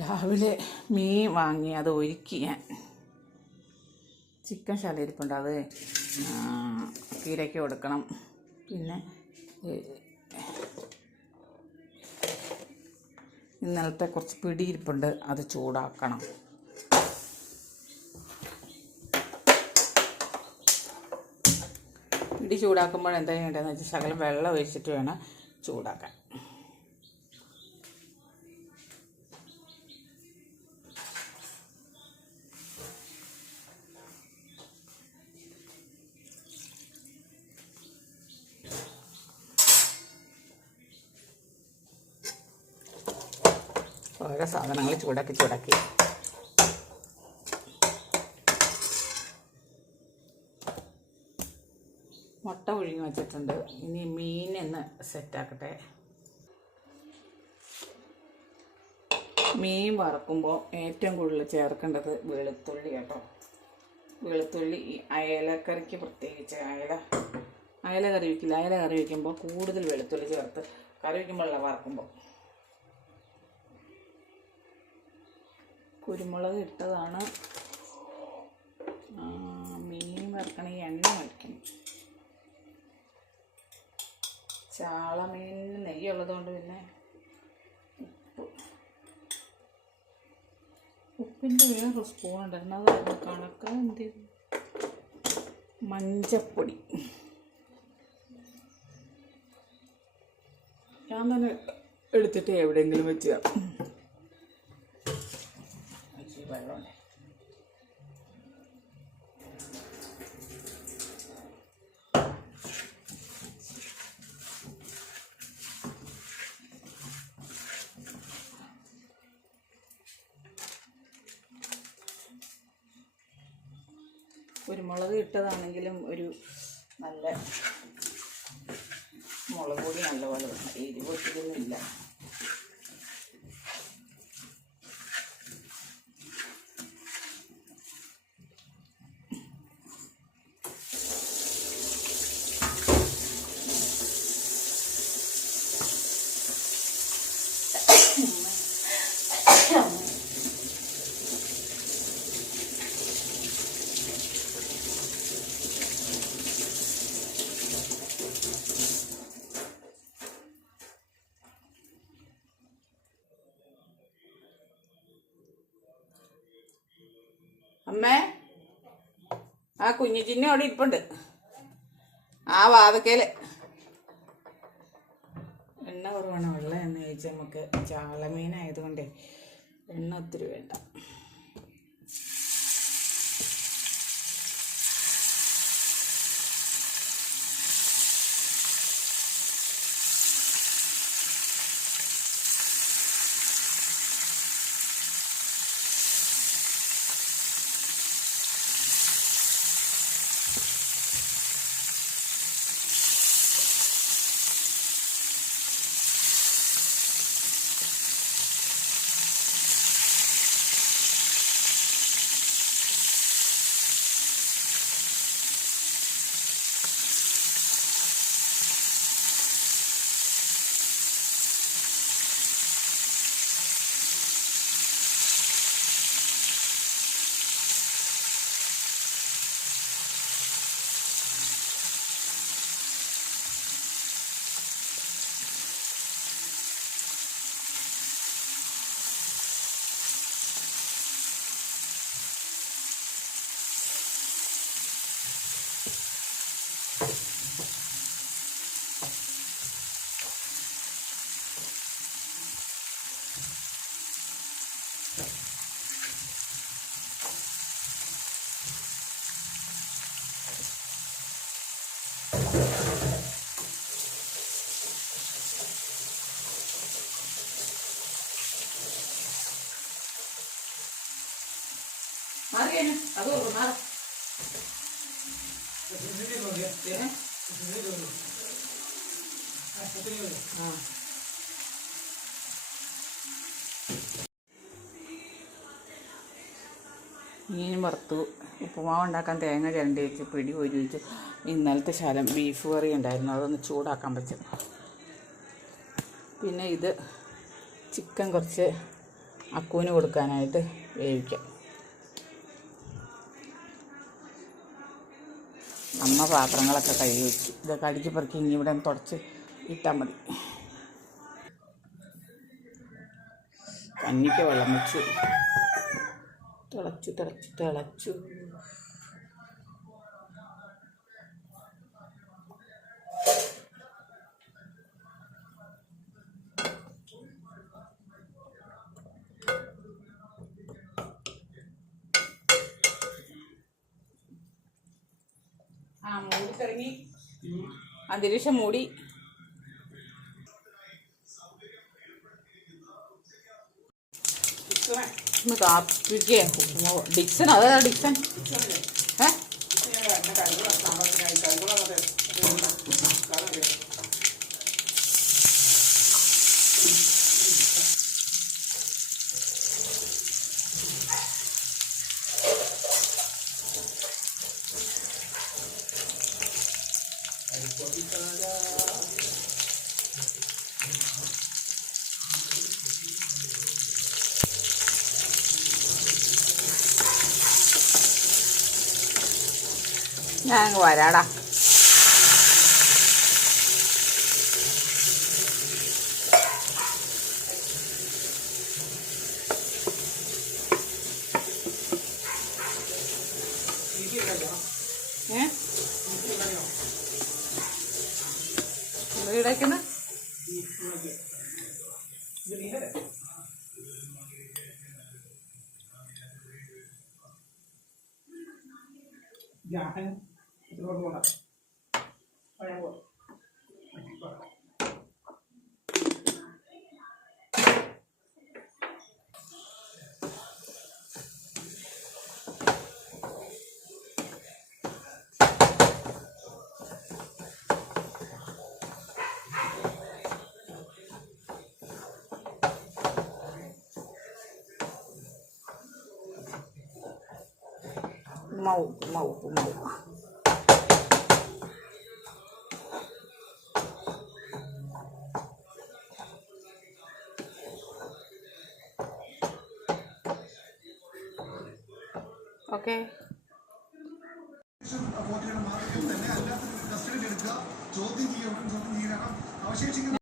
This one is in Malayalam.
രാവിലെ മീൻ വാങ്ങി അത് ഒരുക്കി ഞാൻ. ചിക്കൻ ശലയിരിപ്പുണ്ട് അത് കീരയ്ക്ക് കൊടുക്കണം. പിന്നെ ഇന്നലത്തെ കുറച്ച് പിടിയിരിപ്പുണ്ട് അത് ചൂടാക്കണം. പിടി ചൂടാക്കുമ്പോൾ എന്താ ചെയ്യേണ്ടതെന്ന് വെച്ചാൽ ശകലം വെള്ളം ഒഴിച്ചിട്ട് വേണം ചൂടാക്കാൻ. ഓരോ സാധനങ്ങൾ ചൂടാക്കി ചൂടാക്കി. മുട്ട ഒഴിഞ്ഞു വെച്ചിട്ടുണ്ട്. ഇനി മീൻ എന്ന് സെറ്റാക്കട്ടെ മീൻ വറക്കുമ്പോൾ ഏറ്റവും കൂടുതൽ ചേർക്കേണ്ടത് വെളുത്തുള്ളി കേട്ടോ വെളുത്തുള്ളി ഈ അയലക്കറിക്ക് പ്രത്യേകിച്ച് അയല അയല കറി വയ്ക്കില്ല അയല കറി വയ്ക്കുമ്പോൾ കൂടുതൽ വെളുത്തുള്ളി ചേർത്ത് കറി വയ്ക്കുമ്പോഴല്ല വറക്കുമ്പോൾ കുരുമുളക് ഇട്ടതാണ്. മീൻ വറുക്കണമെങ്കിൽ എണ്ണ ഒഴിക്കണം. ചാള മീനിന് നെയ്യ് ഉള്ളതുകൊണ്ട് പിന്നെ ഉപ്പ്. ഉപ്പിന്റെ വേറൊരു സ്പൂൺ ഉണ്ടായിരുന്നു. അതായിരുന്നു കണക്ക്. എന്ത്? മഞ്ചപ്പൊടി ഞാൻ തന്നെ എടുത്തിട്ട് എവിടെയെങ്കിലും വെച്ച് കുരുമുളക് ഇട്ടതാണെങ്കിലും ഒരു നല്ല മുളക് പൊടി നല്ലപോലെ വേണം എരിവ് ഒത്തിരിയൊന്നും ഇല്ല അമ്മേ ആ കുഞ്ഞു ചിന്ന അവിടെ ഇരിപ്പുണ്ട്. ആ വാതക്കയിൽ. എണ്ണ കുറവാണ്. വെള്ളം എന്ന് ചോദിച്ചാൽ നമുക്ക് ചാളമീനായതുകൊണ്ടേ എണ്ണ ഒത്തിരി വേണ്ട. മീൻ വറുത്തു. ഉപ്പുമാവ് ഉണ്ടാക്കാൻ തേങ്ങ ചിരണ്ടി വെച്ച് പിടി ഒരു വെച്ചു. ഇന്നലത്തെ ശാലം ബീഫ് കറി ഉണ്ടായിരുന്നു അതൊന്ന് ചൂടാക്കാൻ പറ്റും പിന്നെ ഇത് ചിക്കൻ കുറച്ച് അക്കൂന് കൊടുക്കാനായിട്ട് വേവിക്കാം. അമ്മ പാത്രങ്ങളൊക്കെ കഴുകി വെച്ചു. ഇതൊക്കെ അടിച്ച് പെറുക്കി ഇനി ഇവിടെ തുടച്ച് ഇട്ടാൽ മതി. കഞ്ഞിക്ക് വെള്ളം വെച്ചു തിളച്ചു തിളച്ചു തിളച്ചു. തുടങ്ങി അന്തരീക്ഷം മൂടി. കാപ്പിക്ക് ഡിക്സൺ അതാ ഡിക്സൺ. ഏ? ഞാൻ അങ്ങ് വരാടാ. ഏ? വീടേക്കുന്ന ഉപ്പുമാവ് ഉപ്പുമാവ് ഉപ്പുമാവ് ഓക്കെ. ചോദ്യം ചെയ്യണം ചോദ്യം ചെയ്യണം. അവശേഷിക്കുന്ന